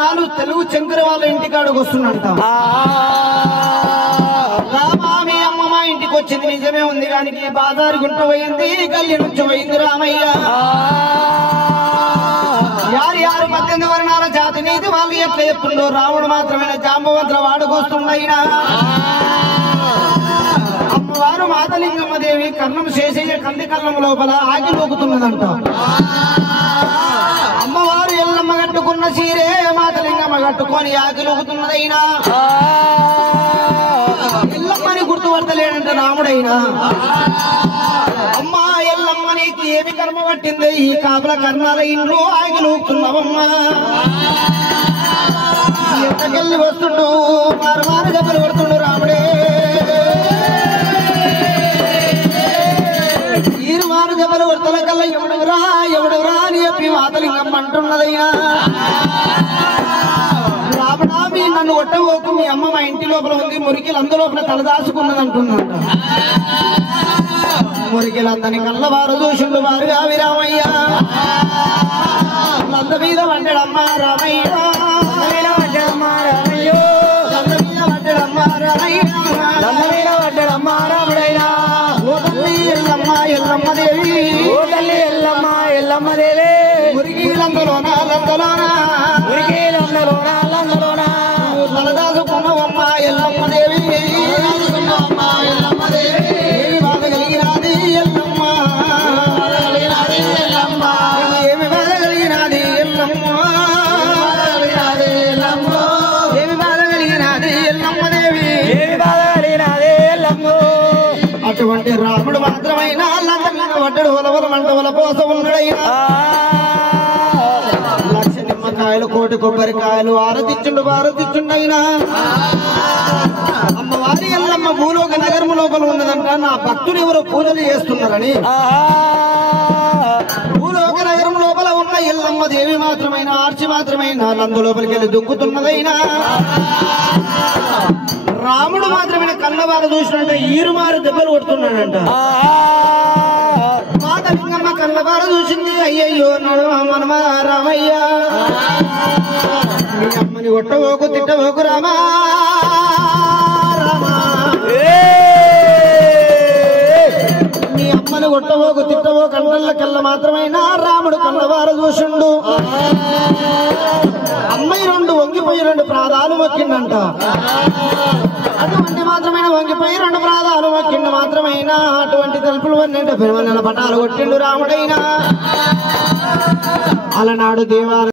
నాలుగు తెలుగు శంకర వాళ్ళ ఇంటికాడికి వస్తున్నంట. రామా మీ అమ్మ మా ఇంటికి వచ్చింది నిజమే ఉంది కానీ బాజారు గుంట పోయింది, గల్లి నుంచి పోయింది రామయ్య. యారు 18 వర్ణాల జాతి నీతి వాళ్ళు ఎట్లా చెప్తుండో రాముడు మాత్రమే జాంబవంతుల వాడుకొస్తుండయినా. అమ్మవారు మాతలింగమ్మ దేవి కర్ణం శేషయ్య కంది కర్ణం లోపల ఆగి లోకుతున్నదంట. అమ్మవారు ఎల్లమ్మ కట్టుకున్న చీరే మాతలింగమ్మ కట్టుకొని ఆగి లోకుతున్నదైనా. ఎల్లమ్మని గుర్తుపడతలేడంట రాముడైనా. అమ్మా ఎల్లమ్మ నీకు ఏమి కర్మ పట్టింది, ఈ కాపుల కర్ణాల ఇంట్లో ఆగి లోకుతున్నావమ్మా. ఎంతకెళ్ళి వస్తుండు మారు దెబ్బలు కొడుతుండు రాముడే. మారు దెబ్బలు కొడతల కల్లా ఎవడురా అని చెప్పి మాతలింగమ్మ అంటున్నదయ్యా. రాముడా మీ నన్ను కొట్టబోకు, మీ అమ్మ మా ఇంటి లోపల ఉంది, మురికిలు అందులోపల తలదాచుకున్నది అంటున్నాడు. మురికిలందని కళ్ళవారు చూసిండు వారుగా విరామయ్య. నంద మీద పడ్డాడమ్మ రామయ్య, నంద మీద పడ్డాడమ్మ రాముడైనా. ఓ తల్లి ఎల్లమ్మ ఎల్లమ్మ దేవి, ఓ తల్లి ఎల్లమ్మ ఎల్లమ్మ దేవి. మురికిలందలోన తలదాచుకున్నవమ్మ ఎల్లమ్మ దేవి. బాధ కలిగినది ఎల్లమ్మ, ఏమి బాధ కలిగినది ఎల్లమ్మ, ఏమి బాధ కలిగినది ఎల్లమ్మ దేవి, ఏమి బాధ కలిగినది ఎల్లమ్మ. అటువంటి రాముడు మాత్రమైనా వడ్డడు వలవల మంటవల కోసం ఉన్నాడైనా. లక్ష నిమ్మకాయలు కోటి కొబ్బరికాయలు ఆరతిచ్చుండైనా. అమ్మవారి ఎల్లమ్మ భూలోక నగరం లోపల ఉన్నదంట. నా భక్తులు ఎవరో పూజలు చేస్తున్నారని భూలోక నగరం లోపల ఉన్న ఎల్లమ్మ దేవి మాత్రమైనా ఆర్చి మాత్రమైనా నందు లోపలికి వెళ్ళి దుక్కుతున్నదైనా. రాముడు మాత్రమే కన్నవారు చూసినట్టే ఈరుమారు దెబ్బలు కొడుతున్నాడంట. మాతలింగమ్మ కన్నవారు చూసింది. అయ్యయ్యో నడు మనమా రామయ్య, మీ అమ్మని కొట్టబోకు తిట్టబోకు రామా. నీ అమ్మని కొట్టబోకు తిట్టబోకు కంటల్లకెళ్ళ మాత్రమైనా రాముడు కన్నవారు చూసిండు. అమ్మాయి 2 వంగిపోయి 2 ప్రాదాలు మొక్కిండంట. అటువంటి మాత్రమైన వంగిపోయి 2 ప్రాదాలు మొక్కిండు మాత్రమైనా. అటువంటి తలుపులు 12 పెరుమల పటాలు కొట్టిండు రాముడైనా. అలనాడు దేవాలయం